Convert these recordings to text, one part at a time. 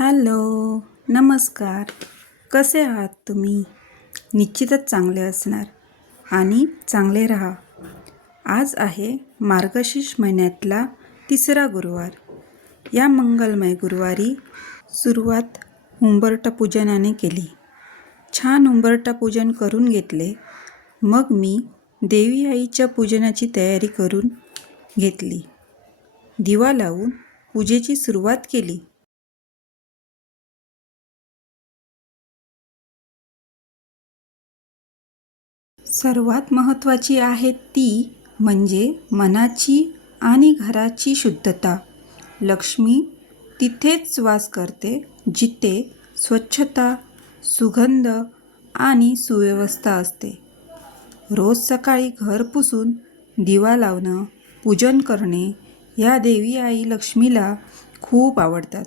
Hello नमस्कार. कसे आहात तुम्ही? निश्चितच चांगले असणार आणि चांगले राहा. आज आहे मार्गशीर्ष महिन्यातला तिसरा गुरुवार. या मंगलमय गुरुवारी सुरुवात उंबरटा पूजनाने केली. छान उंबरटा पूजन करून घेतले. मग मी देवी आईच्या पूजनाची तयारी करून घेतली. दिवा लावून पूजेची सुरुवात केली. सर्वात महत्त्वाची आहे ती म्हणजे मनाची आणि घराची शुद्धता. लक्ष्मी तिथेच वास करते जिथे स्वच्छता सुगंध आणि सुव्यवस्था असते. रोज सकाळी घर पुसून दिवा लावणं पूजन करणे या देवी आई लक्ष्मीला खूप आवडतात.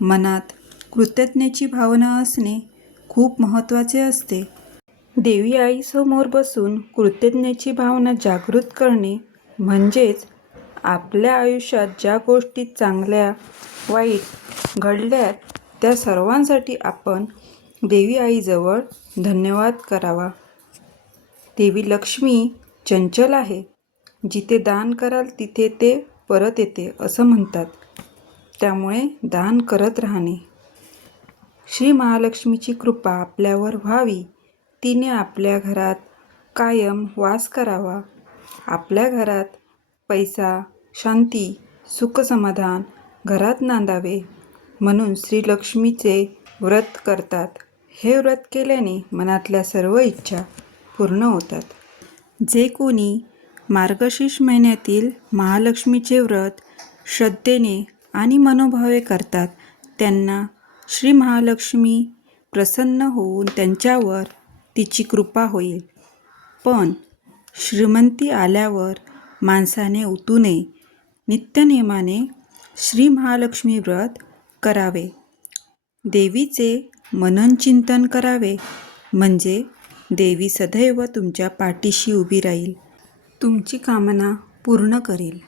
मनात कृतज्ञतेची भावना असणे खूप महत्त्वाचे असते. देवी आईसमोर बसून कृतज्ञतेची भावना जागृत करणे म्हणजेच आपल्या आयुष्यात ज्या गोष्टी चांगल्या वाईट घडल्यात त्या सर्वांसाठी आपण देवी आईजवळ धन्यवाद करावा. देवी लक्ष्मी चंचल आहे. जिथे दान कराल तिथे ते परत येते असं म्हणतात. त्यामुळे दान करत राहणे. श्री महालक्ष्मीची कृपा आपल्यावर व्हावी. तिने आपल्या घरात कायम वास करावा. आपल्या घरात पैसा शांती सुखसमाधान घरात नांदावे म्हणून श्रीलक्ष्मीचे व्रत करतात. हे व्रत केल्याने मनातल्या सर्व इच्छा पूर्ण होतात. जे कोणी मार्गशीर्ष महिन्यातील महालक्ष्मीचे व्रत श्रद्धेने आणि मनोभावे करतात त्यांना श्री महालक्ष्मी प्रसन्न होऊन त्यांच्यावर तिची कृपा होईल. पण श्रीमंती आल्यावर माणसाने उतू नये नित्यनेमाने श्री महालक्ष्मी व्रत करावे. देवीचे मननचिंतन करावे. म्हणजे देवी सदैव तुमच्या पाठीशी उभी राहील. तुमची कामना पूर्ण करेल.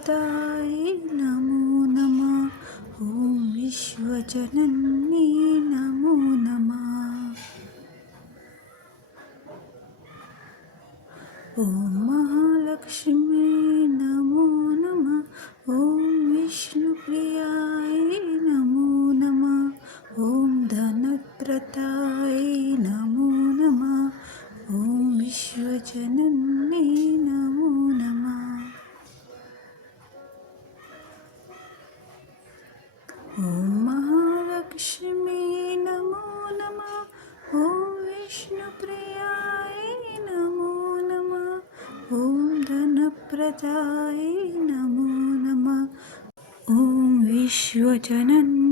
ताय नमो नमः। ॐ विश्वजननी नमो नमः। ॐ महालक्ष्मी नमो नमः। ॐ विष्णुप्रियाय नमो नमः। ॐ धनप्रताय नमो नमः। ॐ विश्वजननी ॐ विष्णुप्रियाय नमो नमः। ॐ धनप्रदाय नमो नमः। ॐ विश्वजनन्